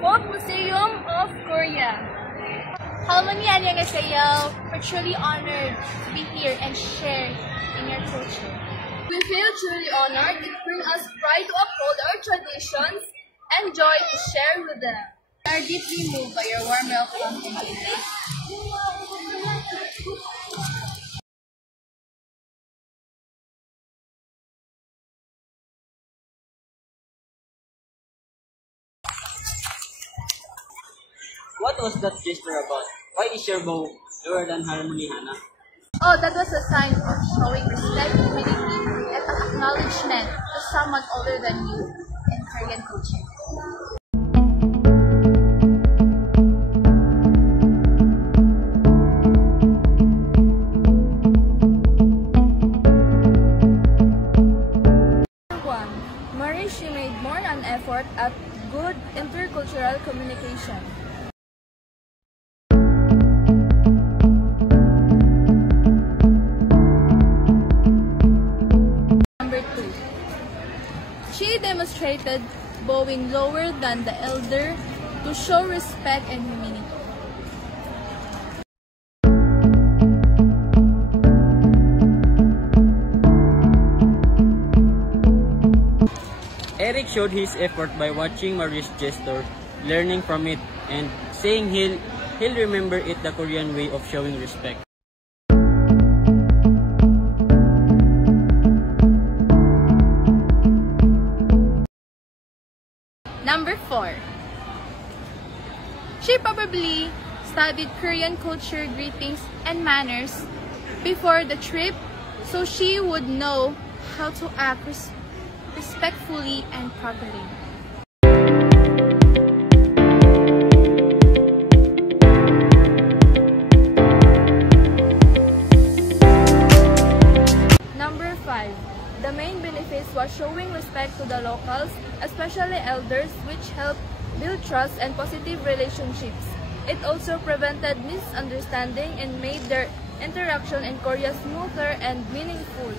Folk Museum of Korea. Halmoni annyeonghaseyo. We're truly honored to be here and share in your culture. We feel truly honored. It brings us pride to uphold our traditions and joy to share with them. We are deeply moved by your warm welcome and invitation. What was that gesture about? Why is your bow lower than Halmoni, Hannah? Oh, that was a sign of showing respect, humility, and acknowledgement to someone older than you in Korean culture. Marie, she made more an effort at good intercultural communication. Number 2. She demonstrated bowing lower than the elder to show respect and humility. Eric showed his effort by watching Marie's gesture, learning from it, and saying he'll remember it the Korean way of showing respect. Number 4. She probably studied Korean culture, greetings, and manners before the trip, so she would know how to act respectfully and properly. Number 5. The main benefits was showing respect to the locals, especially elders, which helped build trust and positive relationships. It also prevented misunderstanding and made their interaction in Korea smoother and meaningful.